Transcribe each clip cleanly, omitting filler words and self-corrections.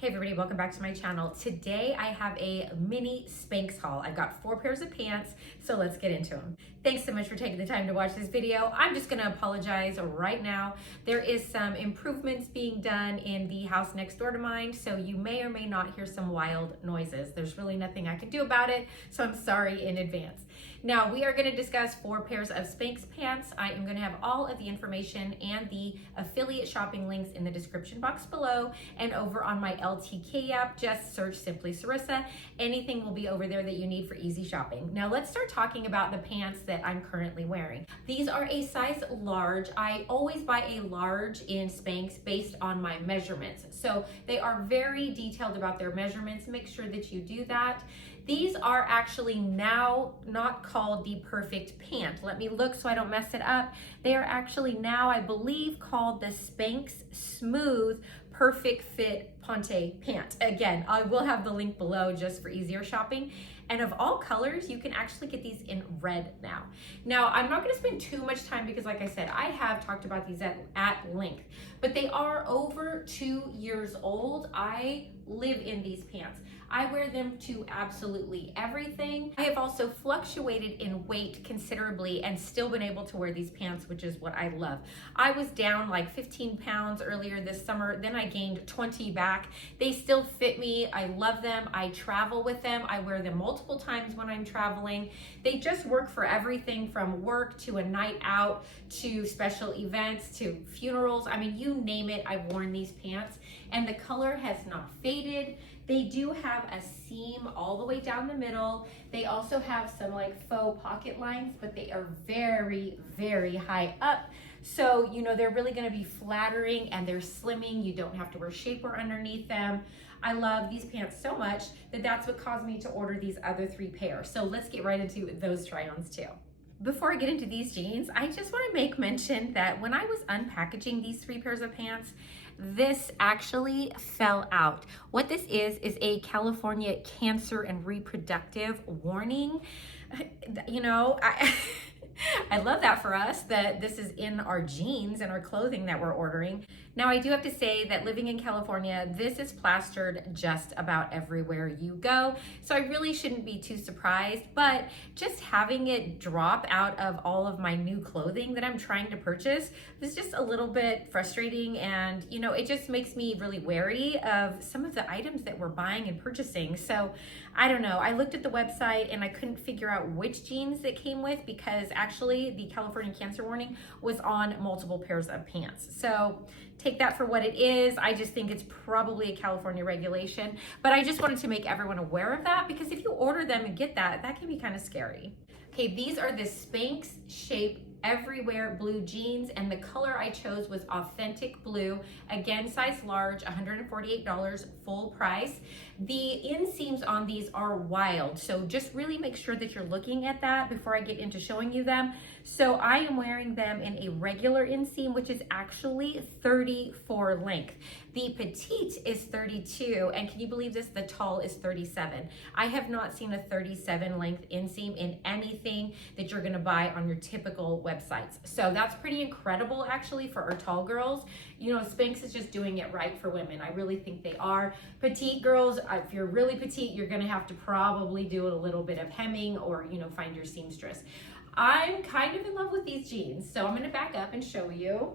Hey everybody, welcome back to my channel. Today I have a mini Spanx haul. I've got 4 pairs of pants, so let's get into them. Thanks so much for taking the time to watch this video. I'm just gonna apologize right now. There is some improvements being done in the house next door to mine, so you may or may not hear some wild noises. There's really nothing I can do about it, so I'm sorry in advance. Now we are gonna discuss 4 pairs of Spanx pants. I am gonna have all of the information and the affiliate shopping links in the description box below and over on my LTK app. Just search Simply Sarissa. Anything will be over there that you need for easy shopping. Now let's start talking about the pants that I'm currently wearing. These are a size large. I always buy a large in Spanx based on my measurements. So they are very detailed about their measurements. Make sure that you do that. These are actually now not called the Perfect pant. Let me look so I don't mess it up. They are actually now, I believe, called the Spanxsmooth Perfect Fit Ponte pant. Again, I will have the link below just for easier shopping. And of all colors, you can actually get these in red now. Now, I'm not gonna spend too much time because like I said, I have talked about these at length, but they are over 2 years old. I live in these pants. I wear them to absolutely everything. I have also fluctuated in weight considerably and still been able to wear these pants, which is what I love. I was down like 15 pounds earlier this summer, then I gained 20 back. They still fit me. I love them. I travel with them. I wear them multiple times when I'm traveling. They just work for everything from work to a night out to special events to funerals. I mean, you name it, I've worn these pants and the color has not faded. They do have a seam all the way down the middle. They also have some like faux pocket lines, but they are very, very high up. So, you know, they're really gonna be flattering and they're slimming. You don't have to wear shapewear underneath them. I love these pants so much that that's what caused me to order these other 3 pairs. So let's get right into those try-ons too. Before I get into these jeans, I just want to make mention that when I was unpackaging these 3 pairs of pants, this actually fell out. What this is a California cancer and reproductive warning. You know, I love that for us, that this is in our jeans and our clothing that we're ordering. Now, I do have to say that living in California, this is plastered just about everywhere you go. So I really shouldn't be too surprised, but just having it drop out of all of my new clothing that I'm trying to purchase was just a little bit frustrating. And, you know, it just makes me really wary of some of the items that we're buying and purchasing. So I don't know. I looked at the website and I couldn't figure out which jeans it came with because actually the California cancer warning was on multiple pairs of pants. So take that for what it is. I just think it's probably a California regulation, but I just wanted to make everyone aware of that because if you order them and get that, that can be kind of scary. Okay, these are the Spanx shape everywhere blue jeans, and the color I chose was authentic blue. Again, size large, $148 full price. The inseams on these are wild, so just really make sure that you're looking at that before I get into showing you them. So I am wearing them in a regular inseam, which is actually 34 length. The petite is 32, and can you believe this? The tall is 37. I have not seen a 37 length inseam in anything that you're gonna buy on your typical websites. So that's pretty incredible actually for our tall girls. You know, Spanx is just doing it right for women. I really think they are. Petite girls, if you're really petite, you're gonna have to probably do a little bit of hemming or, you know, find your seamstress. I'm kind of in love with these jeans, so I'm gonna back up and show you.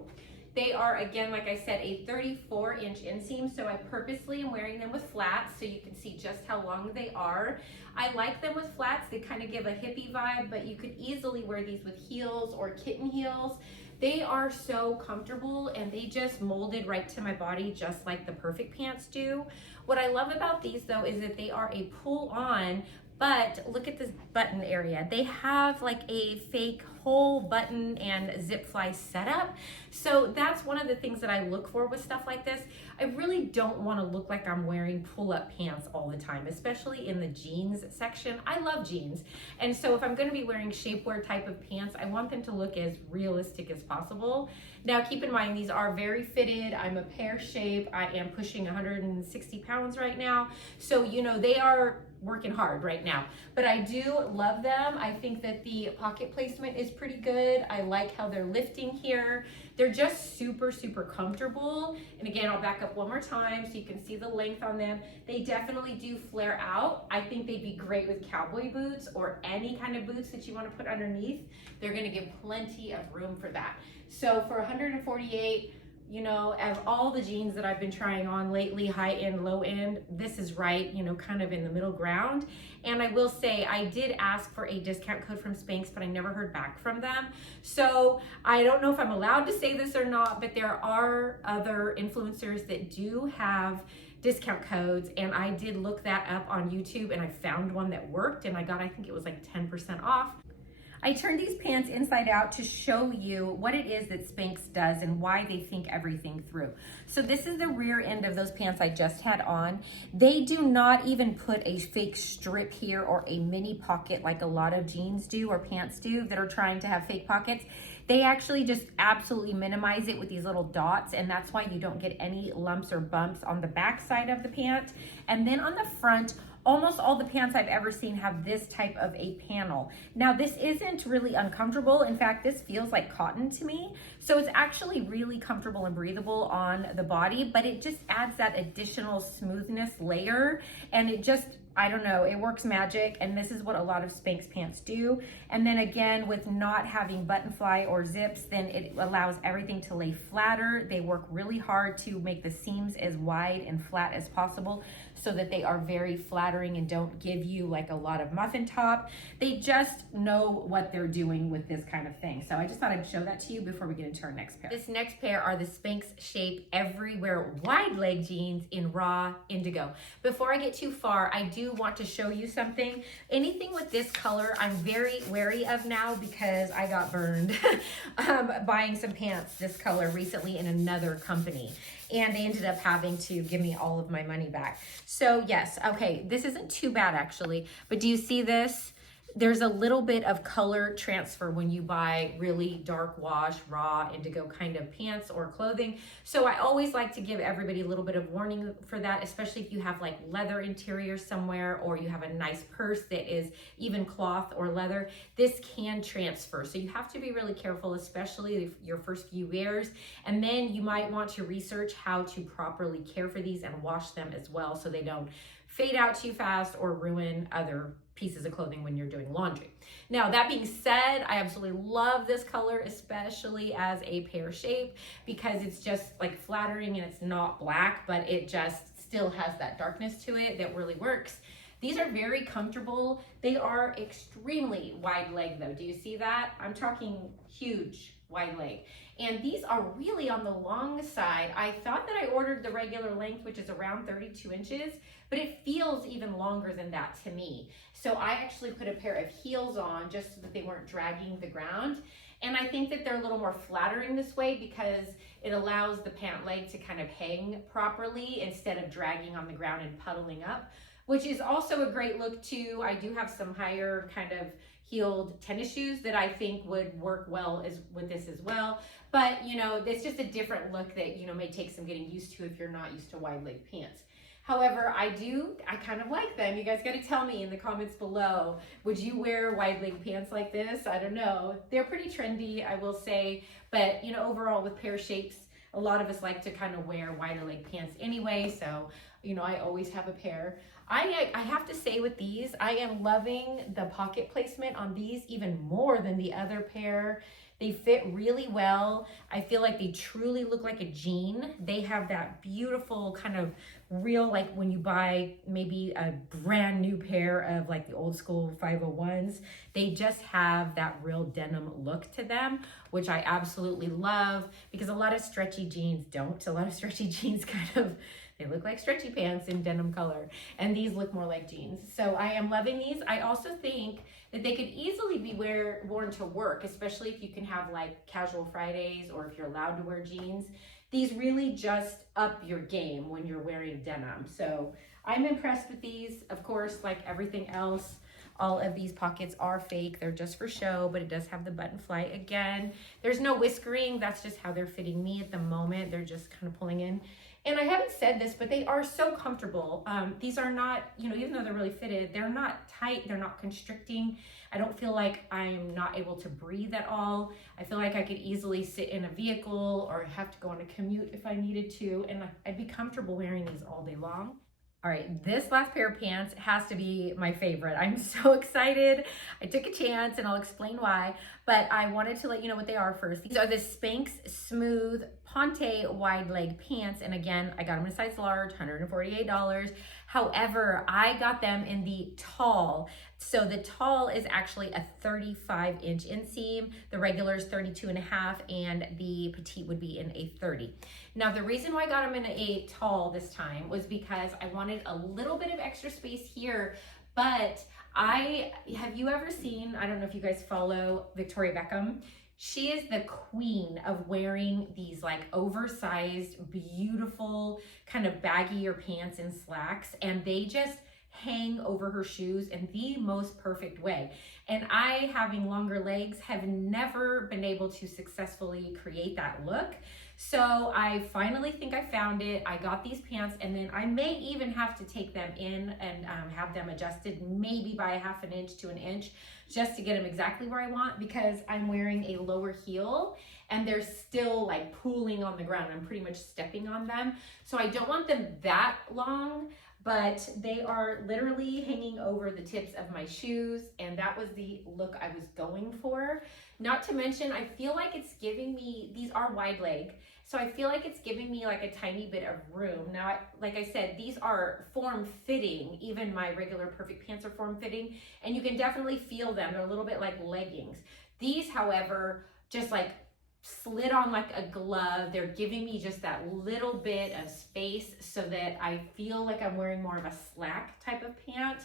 They are, again, like I said, a 34-inch inseam, so I purposely am wearing them with flats so you can see just how long they are. I like them with flats. They kind of give a hippie vibe, but you could easily wear these with heels or kitten heels. They are so comfortable and they just molded right to my body just like the Perfect pants do. What I love about these though is that they are a pull-on, but look at this button area. They have like a fake hole button and zip fly setup. So that's one of the things that I look for with stuff like this. I really don't want to look like I'm wearing pull-up pants all the time, especially in the jeans section. I love jeans. And so if I'm going to be wearing shapewear type of pants, I want them to look as realistic as possible. Now keep in mind, these are very fitted. I'm a pear shape. I am pushing 160 pounds right now. So, you know, they are working hard right now, but I do love them. I think that the pocket placement is pretty good. I like how they're lifting here. They're just super, super comfortable. And again, I'll back up one more time so you can see the length on them. They definitely do flare out. I think they'd be great with cowboy boots or any kind of boots that you want to put underneath. They're going to give plenty of room for that. So for 148, you know, of all the jeans that I've been trying on lately, high end, low end, this is right, you know, kind of in the middle ground. And I will say, I did ask for a discount code from Spanx, but I never heard back from them. So I don't know if I'm allowed to say this or not, but there are other influencers that do have discount codes, and I did look that up on YouTube and I found one that worked, and I got, I think it was like 10% off. I turned these pants inside out to show you what it is that Spanx does and why they think everything through. So this is the rear end of those pants I just had on. They do not even put a fake strip here or a mini pocket like a lot of jeans do or pants do that are trying to have fake pockets. They actually just absolutely minimize it with these little dots, and that's why you don't get any lumps or bumps on the back side of the pant. And then on the front, almost all the pants I've ever seen have this type of a panel. Now, this isn't really uncomfortable. In fact, this feels like cotton to me. So it's actually really comfortable and breathable on the body, but it just adds that additional smoothness layer, and it just, I don't know, it works magic, and this is what a lot of Spanx pants do. And then again, with not having button fly or zips, then it allows everything to lay flatter. They work really hard to make the seams as wide and flat as possible so that they are very flattering and don't give you like a lot of muffin top. They just know what they're doing with this kind of thing. So I just thought I'd show that to you before we get into our next pair. This next pair are the Spanx Shape Everywhere wide leg jeans in raw indigo. Before I get too far, I do want to show you something. Anything with this color, I'm very wary of now because I got burned buying some pants this color recently in another company, and they ended up having to give me all of my money back. So yes, okay, this isn't too bad actually, but do you see this? There's a little bit of color transfer when you buy really dark wash, raw indigo kind of pants or clothing. So I always like to give everybody a little bit of warning for that, especially if you have like leather interior somewhere or you have a nice purse that is even cloth or leather. This can transfer. So you have to be really careful, especially your first few wears. And then you might want to research how to properly care for these and wash them as well so they don't fade out too fast or ruin other pieces of clothing when you're doing laundry. Now, that being said, I absolutely love this color, especially as a pear shape, because it's just like flattering and it's not black, but it just still has that darkness to it that really works. These are very comfortable. They are extremely wide leg though. Do you see that? I'm talking huge wide leg. And these are really on the long side. I thought that I ordered the regular length, which is around 32 inches, but it feels even longer than that to me. So I actually put a pair of heels on just so that they weren't dragging the ground. And I think that they're a little more flattering this way because it allows the pant leg to kind of hang properly instead of dragging on the ground and puddling up, which is also a great look too. I do have some higher kind of heeled tennis shoes that I think would work well with this as well. But you know, it's just a different look that, you know, may take some getting used to if you're not used to wide leg pants. However, I kind of like them. You guys got to tell me in the comments below, would you wear wide leg pants like this? I don't know. They're pretty trendy, I will say, but you know, overall with pear shapes, a lot of us like to kind of wear wider leg pants anyway. So, you know, I always have a pair. I have to say with these, I am loving the pocket placement on these even more than the other pair. They fit really well. I feel like they truly look like a jean. They have that beautiful kind of real, like when you buy maybe a brand new pair of like the old school 501s, they just have that real denim look to them, which I absolutely love because a lot of stretchy jeans don't. A lot of stretchy jeans kind of, they look like stretchy pants in denim color, and these look more like jeans. So I am loving these. I also think that they could easily be worn to work, especially if you can have like casual Fridays or if you're allowed to wear jeans. These really just up your game when you're wearing denim. So I'm impressed with these. Of course, like everything else, all of these pockets are fake. They're just for show, but it does have the button fly again. There's no whiskering. That's just how they're fitting me at the moment. They're just kind of pulling in. And I haven't said this, but they are so comfortable. These are not, you know, even though they're really fitted, they're not tight, they're not constricting. I don't feel like I'm not able to breathe at all. I feel like I could easily sit in a vehicle or have to go on a commute if I needed to, and I'd be comfortable wearing these all day long. All right, this last pair of pants has to be my favorite. I'm so excited. I took a chance and I'll explain why, but I wanted to let you know what they are first. These are the Spanxsmooth Ponte wide leg pants. And again, I got them in a size large, $148. However, I got them in the tall. So the tall is actually a 35-inch inseam. The regular is 32.5, and the petite would be in a 30. Now, the reason why I got them in a tall this time was because I wanted a little bit of extra space here, but have you ever seen, I don't know if you guys follow Victoria Beckham. She is the queen of wearing these like oversized, beautiful, kind of baggier pants and slacks, and they just hang over her shoes in the most perfect way. And I, having longer legs, have never been able to successfully create that look. So I finally think I found it. I got these pants, and then I may even have to take them in and have them adjusted maybe by a half an inch to an inch just to get them exactly where I want, because I'm wearing a lower heel and they're still like pooling on the ground. I'm pretty much stepping on them. So I don't want them that long, but they are literally hanging over the tips of my shoes, and that was the look I was going for. Not to mention, I feel like it's giving me, these are wide leg, so I feel like it's giving me like a tiny bit of room. Now, like I said, these are form-fitting. Even my regular Perfect pants are form-fitting, and you can definitely feel them. They're a little bit like leggings. These, however, just like slid on like a glove. They're giving me just that little bit of space so that I feel like I'm wearing more of a slack type of pant.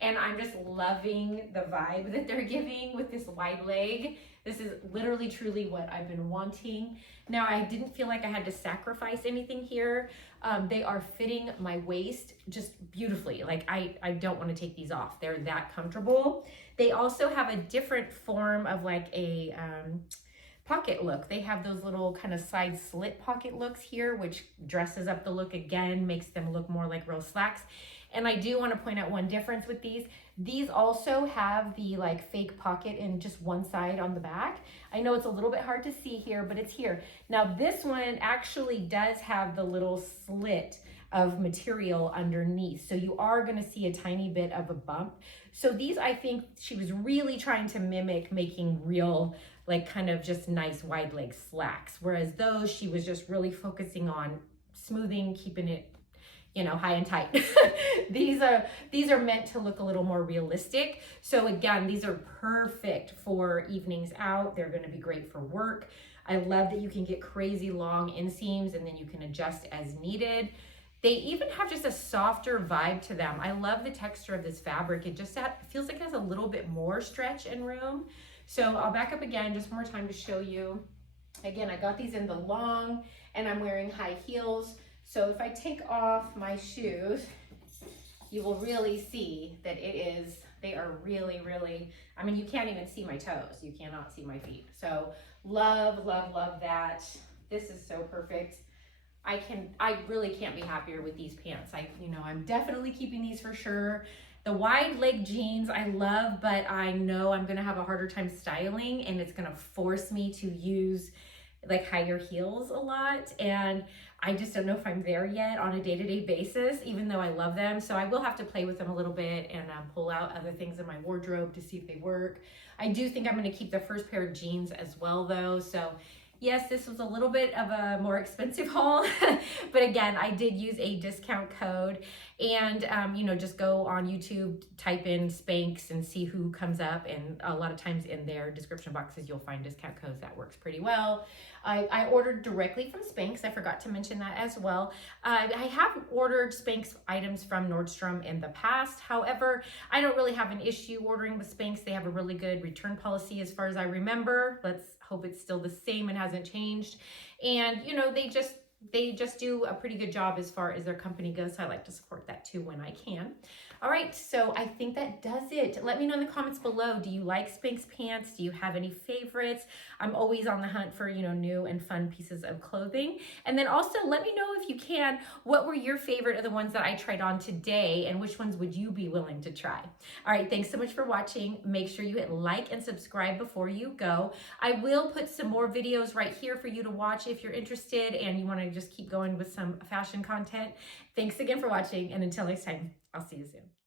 And I'm just loving the vibe that they're giving with this wide leg. This is literally truly what I've been wanting. Now, I didn't feel like I had to sacrifice anything here. They are fitting my waist just beautifully. Like I don't want to take these off. They're that comfortable. They also have a different form of like a pocket look. They have those little kind of side slit pocket looks here, which dresses up the look again, makes them look more like real slacks. And I do want to point out one difference with these. These also have the like fake pocket in just one side on the back. I know it's a little bit hard to see here, but it's here. Now this one actually does have the little slit of material underneath. So you are going to see a tiny bit of a bump. So these, I think she was really trying to mimic making real, like kind of just nice wide leg slacks. Whereas those, she was just really focusing on smoothing, keeping it, you know, high and tight. These are meant to look a little more realistic. So again, these are perfect for evenings out. They're going to be great for work. I love that you can get crazy long inseams and then you can adjust as needed. They even have just a softer vibe to them. I love the texture of this fabric. It just feels like it has a little bit more stretch and room. So I'll back up again just one more time to show you. Again, I got these in the long and I'm wearing high heels. So if I take off my shoes, you will really see that they are really, really, I mean, you can't even see my toes. You cannot see my feet. So love, love, love that. This is so perfect. I really can't be happier with these pants. I'm definitely keeping these for sure. The wide leg jeans I love, but I know I'm gonna have a harder time styling and it's gonna force me to use like higher heels a lot. And I just don't know if I'm there yet on a day-to-day basis, even though I love them. So I will have to play with them a little bit and pull out other things in my wardrobe to see if they work. I do think I'm gonna keep the first pair of jeans as well though. So yes, this was a little bit of a more expensive haul, but again, I did use a discount code and, just go on YouTube, type in Spanx and see who comes up. And a lot of times in their description boxes, you'll find discount codes that works pretty well. I ordered directly from Spanx. I forgot to mention that as well. I have ordered Spanx items from Nordstrom in the past. However, I don't really have an issue ordering with Spanx. They have a really good return policy as far as I remember. Let's hope it's still the same and hasn't changed. And, they just do a pretty good job as far as their company goes. So I like to support that too when I can. All right, so I think that does it. Let me know in the comments below. Do you like Spanx pants? Do you have any favorites? I'm always on the hunt for, new and fun pieces of clothing. And then also let me know if you can, what were your favorite of the ones that I tried on today and which ones would you be willing to try? All right, thanks so much for watching. Make sure you hit like and subscribe before you go. I will put some more videos right here for you to watch if you're interested and you want to just keep going with some fashion content. Thanks again for watching, and until next time, I'll see you soon.